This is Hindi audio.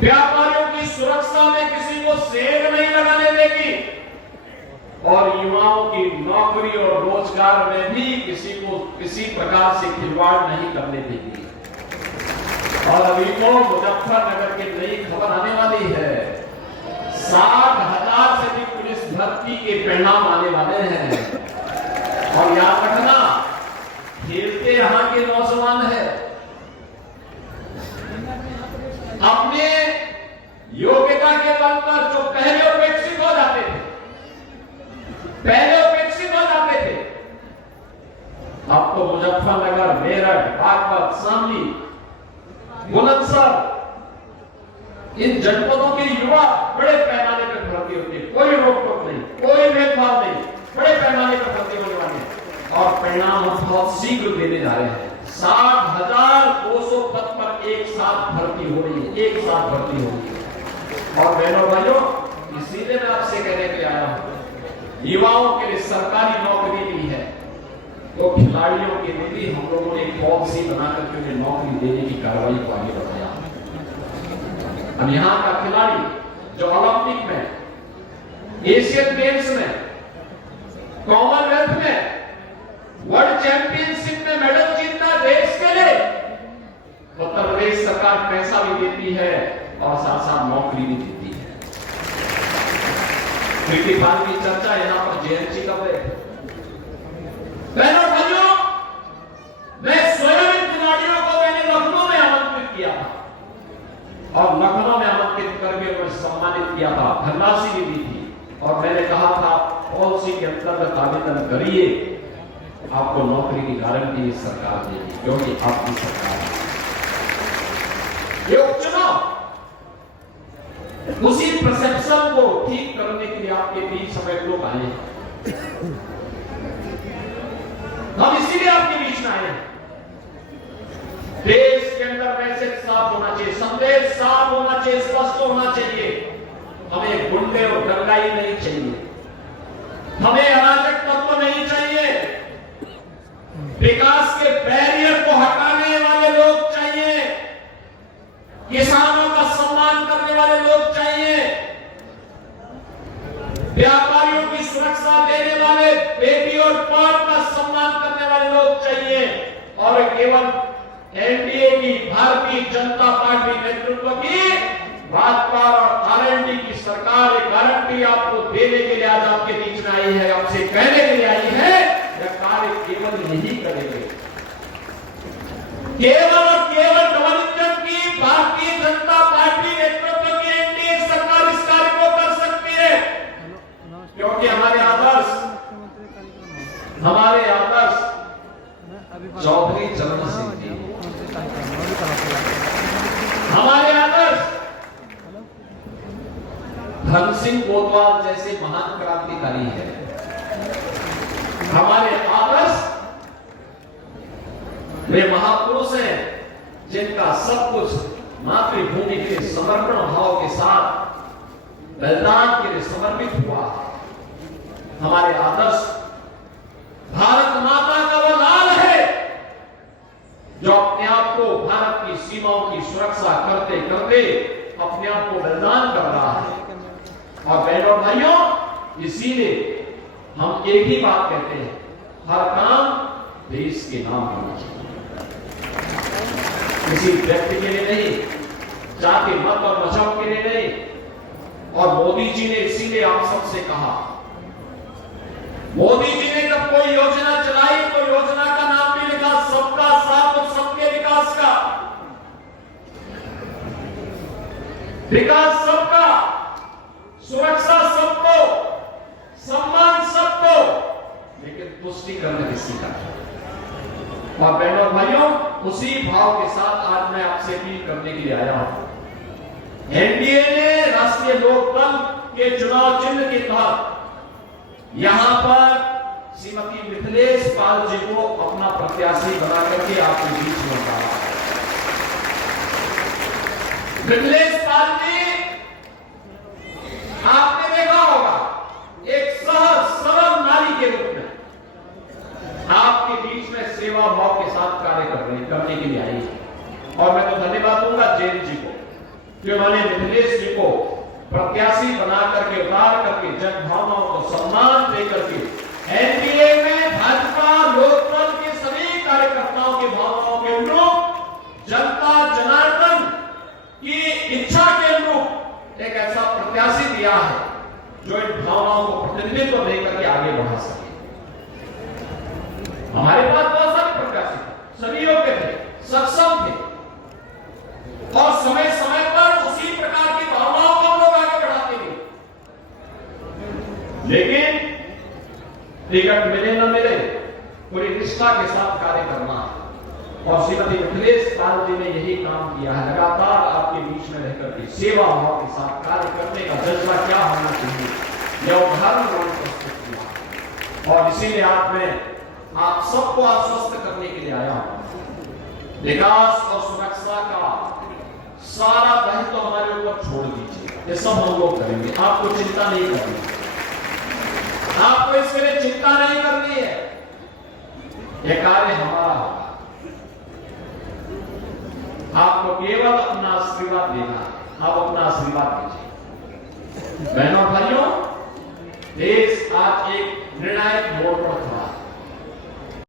व्यापारियों की सुरक्षा में किसी को सेंध नहीं लगाने देगी और युवाओं की नौकरी और रोजगार में भी किसी को किसी प्रकार से खिलवाड़ नहीं करने देगी। और अभी तो मुजफ्फरनगर की नई खबर आने वाली है, 60,000 से भी पुलिस भर्ती के परिणाम आने वाले हैं। और याद रखना, खेलते यहां के नौजवान है, अपने योग्यता के बल पर जो पहले उपेक्षित हो जाते थे, अब तो मुजफ्फरनगर, मेरठ, बागपत, शामली, बुलंदशहर, इन जनपदों के युवा बड़े पैमाने पर भर्ती होते हैं। कोई रोक टोक नहीं, कोई भेदभाव नहीं, बड़े पैमाने पर भर्ती होने वाले और परिणाम बहुत शीघ्र देने जा रहे हैं। 60,200 पद पर एक साथ भर्ती हो रही है, एक साथ भर्ती हो रही है। और बहनों भाइयों, इसीलिए मैं आपसे कहने के लिए आया हूं, युवाओं के लिए सरकारी नौकरी भी है तो खिलाड़ियों के लिए भी हम लोगों ने एक पॉलिसी बनाकर के उन्हें नौकरी देने की कार्रवाई को आगे बढ़ाया। अब यहाँ का खिलाड़ी जो ओलंपिक में, एशियन गेम्स में, कॉमनवेल्थ में, वर्ल्ड चैंपियनशिप में मेडल जीतना देश के लिए, उत्तर प्रदेश सरकार पैसा भी देती है और साथ साथ नौकरी भी देती है। क्रिकेट की चर्चा यहाँ पर जेएनसी का है। बहनों भाइयों, मैं स्वयं इन खिलाड़ियों को मैंने लखनऊ में आमंत्रित किया था और लखनऊ में आमंत्रित करके उन्हें सम्मानित किया था, धनराशि भी दी थी और मैंने कहा था पॉलिसी के अंतर्गत आवेदन करिए, आपको नौकरी की गारंटी सरकार देगी क्योंकि आपकी सरकार है। ये उपचुनाव उसी परसेप्शन को ठीक करने के लिए आपके बीच समय लोग आए हैं, हम इसीलिए आपके बीच में आए हैं। देश के अंदर मैसेज साफ होना चाहिए, संदेश साफ होना चाहिए, स्पष्ट होना चाहिए। हमें गुंडे और दंगाई नहीं चाहिए, हमें अराजक तत्व नहीं चाहिए, विकास के बैरियर को हटाने वाले लोग चाहिए, किसानों का सम्मान करने वाले लोग चाहिए, व्यापारियों की सुरक्षा देने वाले, बेटी और बाप का सम्मान करने वाले लोग चाहिए। और केवल एनडीए की, भारतीय जनता पार्टी नेतृत्व की, भाजपा और आरएलडी की सरकार एक गारंटी आपको देने के लिए आज आपके बीच में आई है, आपसे कहने के लिए आई है, यह कार्य केवल यही करेंगे, केवल और केवल डबल इंजन की भारतीय जनता पार्टी नेतृत्व की एनडीए सरकार इस कार्य को कर सकती है। क्योंकि हमारे आदर्श चौधरी चरण सिंह जी, हमारे आदर्श धन सिंह कोतवाल जैसे महान क्रांतिकारी है, हमारे आदर्श वे महापुरुष हैं जिनका सब कुछ मातृभूमि के समर्पण भाव के साथ बलिदान के लिए समर्पित हुआ। हमारे आदर्श भारत माता का वो लाल है जो अपने आप को भारत की सीमाओं की सुरक्षा करते करते अपने आप को बलिदान कर रहा है। और बहनों भाइयों, इसीलिए हम एक ही बात कहते हैं, हर काम देश के नाम होना चाहिए, किसी व्यक्ति के लिए नहीं, जाति मत और मजहब के लिए नहीं। और मोदी जी ने इसीलिए आप सबसे कहा, मोदी जी ने जब कोई योजना चलाई तो योजना का नाम भी लिखा सबका साथ और सबके विकास का, विकास सबका, सुरक्षा सबको, सम्मान सबको, लेकिन तुष्टिकरण किसी का। और बहनों भाइयों, उसी भाव के साथ आज मैं आपसे अपील करने के लिए आया हूं। एनडीए ने राष्ट्रीय लोकदल के चुनाव चिन्ह के तहत यहां पर श्रीमती मिथिलेश पाल जी को अपना प्रत्याशी बना करके आपके बीच में उतारा। मिथिलेश पाल जी, आपने देखा होगा, एक सहज सरल नारी के रूप में आपके बीच में सेवा भाव के साथ कार्य करने के लिए आई। और मैं तो धन्यवाद दूंगा जैन जी को, कि उन्होंने मिथिलेश जी को प्रत्याशी बना करके उतार करके जन भावनाओं को सम्मान दे करके एनडीए में भाजपा लोकदल के सभी कार्यकर्ताओं की भावनाओं के अनुरूप, जनता जनार्दन की इच्छा के अनुरूप एक ऐसा प्रत्याशी दिया है जो इन भावनाओं को प्रतिनिधित्व देकर के आगे बढ़ा सके। हमारे पास बहुत सारे प्रत्याशी थे, सभी योग्य थे, सक्षम थे और समय समय पर उसी प्रकार की भावनाओं को हम लोग आगे बढ़ाते हैं। लेकिन टिकट मिले न मिले, पूरी निष्ठा के साथ कार्य करना है। और श्रीमती मिथिलेश पाल जी ने यही काम किया है, लगातार आपके बीच में रहकर के सेवा भाव के साथ कार्य करने का जज्बा क्या होना चाहिए, यह उदाहरण उन्होंने प्रस्तुत किया। और इसीलिए आज मैं आप सबको आश्वस्त करने के लिए आया हूं, विकास और सुरक्षा का सारा दायित्व तो हमारे ऊपर छोड़ दीजिए, ये सब हम लोग करेंगे, आपको चिंता नहीं करनी, आपको इसके लिए चिंता नहीं करनी है, यह कार्य हमारा होगा। आपको केवल अपना आशीर्वाद देना है, आप अपना आशीर्वाद दीजिए। बहनों भाइयों, देश आज एक निर्णायक मोड़ पर